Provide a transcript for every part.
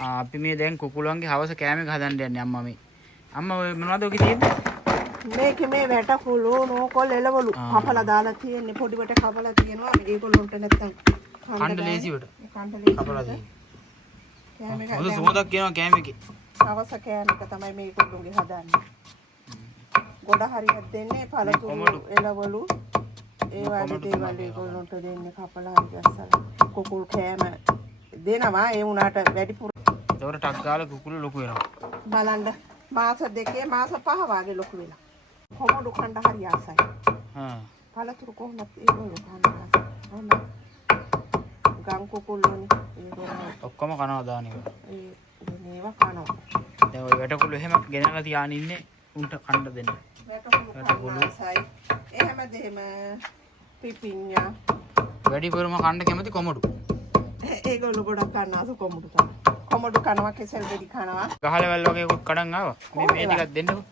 අපි මේ දැන් කුකුලන්ගේ හවස කෑම එක හදන්න යන්නේ අම්මා මේ. අම්මා ඔය මොනවද ඔකේ තියෙන්නේ? මේකේ මේ වැටකුළු නෝකොල් එළවලු කපලා දාලා තියෙන්නේ පොඩි වට කපලා තියෙනවා මේගොල්ලොන්ට නැත්තම් කණ්ඩ ලේසියට. කණ්ඩ ලේසියට කපලා තියෙන්නේ. කෑම එක හොඳ සුවඳක් කියනවා කෑම එකේ. හවස කෑම එක තමයි මේගොල්ලෝගේ හදන්නේ. ගොඩ හරියක් දෙන්නේ පළතුරු එළවලු ඒ වගේ දේවල් ඒගොල්ලොන්ට දෙන්නේ කපලා හරි ගස්සලා. කුකුල් කෑම දෙනවා ඒ උනාට වැඩිපුර. ඒතකොට ටක් ගාලා කුකුළු ලොකු වෙනවා. බලන්න මාස 2 මාස 5 වගේ ලොකු වෙලා. කොමඩු කණ්ඩ හරි ආසයි. පළතුරු කොහොමද ඒගොල්ලෝ කනවා. ගම් කුකුල්ලෝනේ ඒගොල්ලෝ ඔක්කොම කනවා දාන එක. මේවා කනවා. දැන් ඔය වැටකුළු එහෙම ගෙනලා තියාගෙන ඉන්නේ උන්ට කන්න දෙන්න. වැටකුළු ආසයි. එහෙම දෙහෙම පිපිඤ්ඤා වැඩිපුරම කන්න කැමති කොමඩු. ඒගොල්ලෝ ගොඩක් කන්න ආස කොමඩු තමයි. කොමඩු කනවා කෙසෙල් දෙඩි කනවා. ගහලවල් වගේ එකක් කඩන් ආවා. මේ ටිකක් දෙන්නකෝ.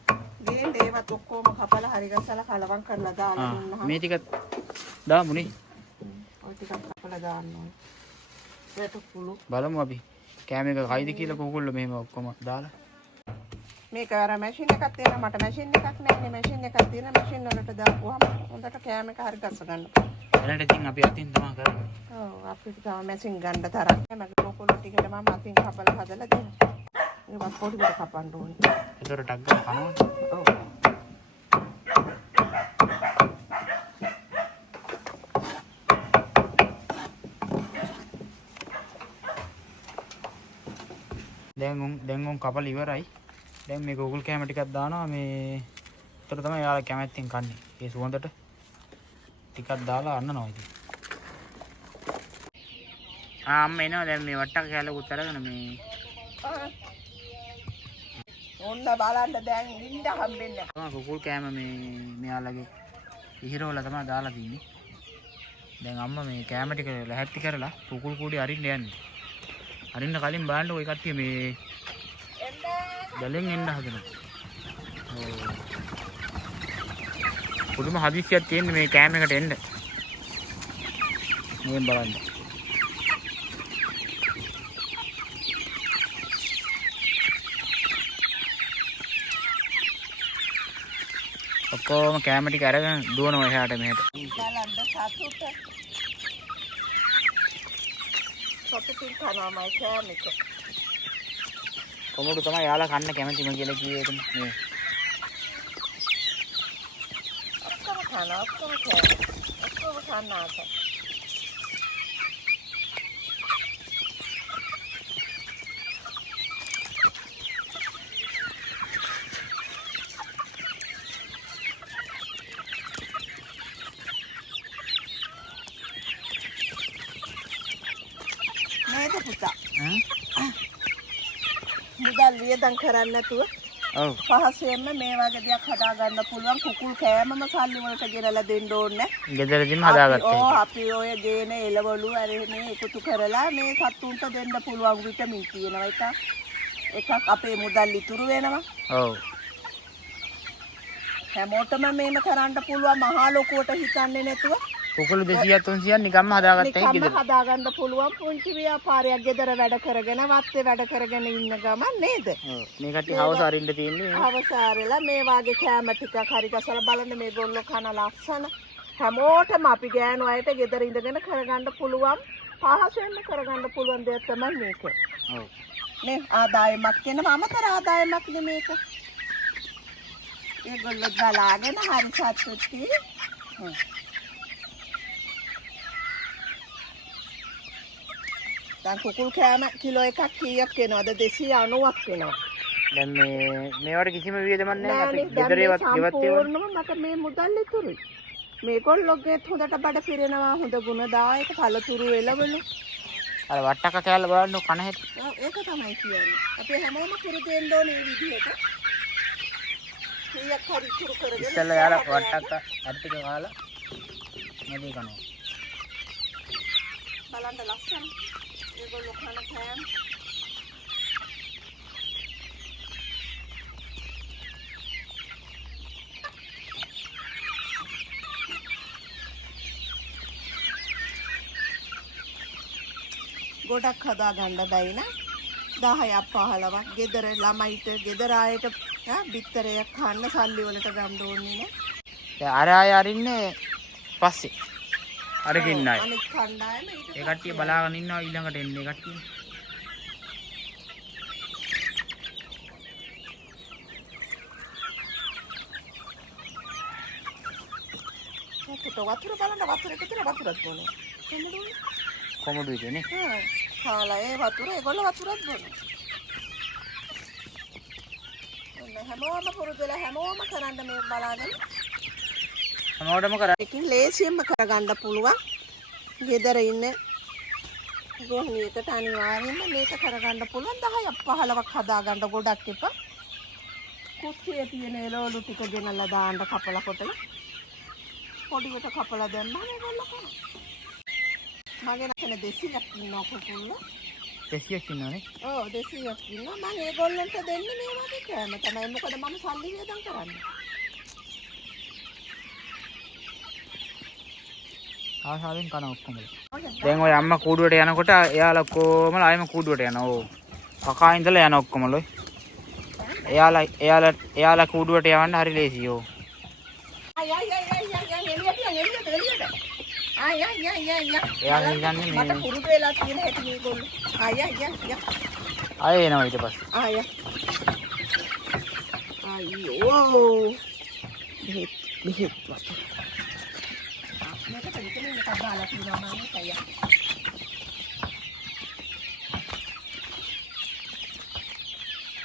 ගේන්න ඒවත් ඔක්කොම කපලා හරි ගස්සලා කලවම් කරලා දාලා දුන්නා. මේ ටිකත් දාමුනේ. ඔය ටිකක් කපලා දාන්න ඕනේ. වැටකුළු බලමු අපි කෑම එක කයිද කියලා කුකුල්ල මෙහෙම ඔක්කොම දාලා. මේක අර මැෂින් එකක් තියෙනවා මට මැෂින් එකක් නැහැ මැෂින් එකක් තියෙන මැෂින් වලට දාපුවාම හොඳට කෑම එක හරි ගස්ස ගන්න. එනට ඉතින් අපි අතින් තමයි කරන්නේ. ඔව් අපිට තව මැෂින් ගන්න තරම් නැහැ. මගේ කුකුළු ටිකට මම අතින් කපලා හදලා දෙනවා. ඒක පොඩි කොට කපන්න ඕනේ. ඒතර ටක් ගාලා කනවා. ඔව්. දැන් උන් කපල ඉවරයි. දැන් මේ කුකුල් කෑම ටිකක් දානවා මේ. ඒතර තමයි යාලා කැමැත්තෙන් කන්නේ. ඒ සුවඳට ටිකක් දාලා අන්නනවා ඉතින්. අම්ම එනවා දැන් මේ වට්ටක කැලකුත් අරගෙන මේ ඔන්න බලන්න දැන් නිින්ද හම්බෙන්නේ. කුකුල් කෑම මේ මෙයාලගේ ඉහිරවල තමයි දාලා තින්නේ. දැන් අම්මා මේ කෑම ටික ලැහැත්ති කරලා කුකුල් කූඩේ අරින්න යන්නේ. අරින්න කලින් බලන්න ওই කට්ටිය මේ දැලෙන් එන්න හදනවා. ඔව්. පුදුම හදිස්සියක් තියෙන්නේ මේ කෑම එකට එන්න. මෙහෙන් බලන්න. ඔක්කොම කෑම ටික අරගෙන දුවනවා එහාට මෙහෙට. බලන්න සතුටින් කනවා මයි කෑම එක. කොමඩු තමයි යාලා කන්න කැමතිම කියලා කිව්වේ එතන මේ. ඔක්කොම කන ඔක්කොම කන්න ආසයි. නේද පුතා? මුදල් වියදම් කරන්න නැතුව ඔව් පහසෙන්ම මේ වගේ දෙයක් හදා ගන්න පුළුවන්. කුකුල් කෑමම සල්ලි වලට ගෙනලා දෙන්න ඕනේ. ගෙදරදීම හදාගත්තා. ඔව් අපි ඔය ගේන එළවලු අර මේ එකතු කරලා මේ සතුන්ට දෙන්න පුළුවන් විටමින් තියෙනවා. එකක් අපේ මුදල් ඉතුරු වෙනවා. ඔව් හැමෝටම මේම කරන්න පුළුවන් මහා ලොකුවට හිතන්නේ නැතුව. කුකුළු 200 300ක් නිකම්ම හදාගත්තා ඒ ගෙදර. හදා ගන්න පුළුවන් පුංචි ව්‍යාපාරයක් ගෙදර වැඩ කරගෙන වත්තේ වැඩ කරගෙන ඉන්න ගමන් නේද? ඔව් මේ කට්ටිය හවස අරින්න තියෙන්නේ. අවසාරෙලා මේ වාගේ කෑම ටිකක් හරි ගසලා බලන්න මේගොල්ලෝ කන ලස්සන. හැමෝටම අපි ගෑනු අයට ගෙදර ඉඳගෙන කරගන්න පුළුවන් පහසෙන්ම කරගන්න පුළුවන් දෙයක් තමයි මේක. ඔව්. නේ ආදායමක් කියන අමතර ආදායමක් නේ මේක. ඒගොල්ලෝ බලාගෙන හරි සතුටුයි. දැන් කුකුල් කෑම කිලෝ එකක් කීයක් වෙනවද? 290ක් වෙනවා. දැන් මේවට කිසිම වියදමක් නැහැ අපි ගෙදරේවත් ගෙවත් ඒවා මට මේ මුදල් ඉතුරුයි. මේගොල්ලෝගේ හොඳට බඩ පිරෙනවා හොඳ ගුණදායක පළතුරු එළවලු. අර වට්ටක කෑල්ල බලන්න කන හැටි. ඔව් ඒක තමයි කියන්නේ. අපි හැමෝම පුරුදු වෙන්න ඕනේ මේ විදිහට. කීයක් හරි ඉතුරු කරගෙන ඉස්සෙල්ලා යාලා වට්ටක අර්ථික කාලා නැදී කනවා. බලන්න ලස්සන. ඒගොල්ලෝ කන කෑම ගොඩක් හදා ගන්න බැයි නේ. 10ක් 15ක් ගෙදර ළමයිට ගෙදර ආයට බිත්තරයක් කන්න සල්ලි වලට ගන්න ඕනේ නේ. දැන් අර අය අරින්නේ පස්සේ. අරකින් අය. අනිත් කණ්ඩායම ඒ කට්ටිය බලාගෙන ඉන්නවා ඊළඟට එන්නේ කට්ටිය. වතුර බලන්න වතුර එකතන වතුරක් බොනවා. කොමඩු එකනේ. කාලා ඒ වතුර ඒගොල්ලෝ වතුරක් බොනවා. හැමෝම පුරුදුලා හැමෝම කරන්න මේ බලාගෙන. හැමෝටම කරා. ඒකෙන් ලේසියෙන්ම කරගන්න පුළුවන්. ගෙදර ඉන්න ගොහණියකට අනිවාර්යෙන්ම මේක කරගන්න පුළුවන් 10ක් 15ක් හදාගන්න ගොඩක් එපා. කුස්සියේ තියෙන එළවලු ටික ගෙනල්ලා දාන්න කපලා කොටලා. පොඩියට කපලා දැම්මම ඒගොල්ලෝ කරනවා. මගේ නැකන 200ක් ඉන්නවා කුකුල්ල. 200ක් ඉන්නවනේ. ඔව් 200ක් ඉන්නවා. මම ඒගොල්ලන්ට දෙන්නේ මේ වගේ කෑම තමයි. මොකද මම සල්ලි වියදම් කරන්නේ. ආසාවෙන් කන ඔක්කොම. දැන් ඔය අම්මා කූඩුවට යනකොට එයාලා කොහමද ආයෙම කූඩුවට යනවා. ඕ. කකා ඉඳලා යන ඔක්කොමලොයි. එයාලා කූඩුවට යවන්න හරි ලේසියි. ඕ. එයාලා හිතන්නේ මේ මට පුරුදු වෙලා තියෙන හැටි මේගොල්ලෝ. ආයෙ එනවා ඊට පස්සේ. අයියෝ. මෙහෙත් වතුර. මේකට විතරේ එකක් දාලා තියෙනවා මම අයියා.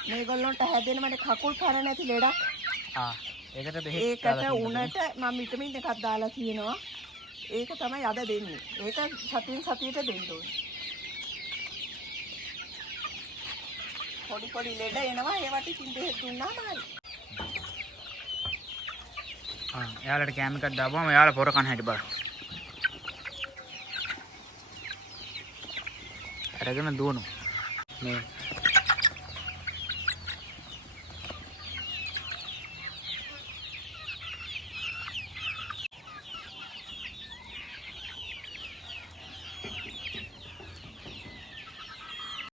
මේගොල්ලන්ට හැදෙනවනේ කකුල් පර නැති ලෙඩක්. ඒකට බෙහෙත් ඒකට උණට මම විටමින් එකක් දාලා තියෙනවා. ඒක තමයි අද දෙන්නේ. ඒක සතියෙන් සතියට දෙන්න ඕනේ. පොඩි ලෙඩ එනවා ඒවට ඉතින් බෙහෙත් දුන්නාම හරි. එයාලට කැම එකක් දාපුවම එයාලා පොර කන හැටි බලන්න. අරගෙන දුවනවා. මේ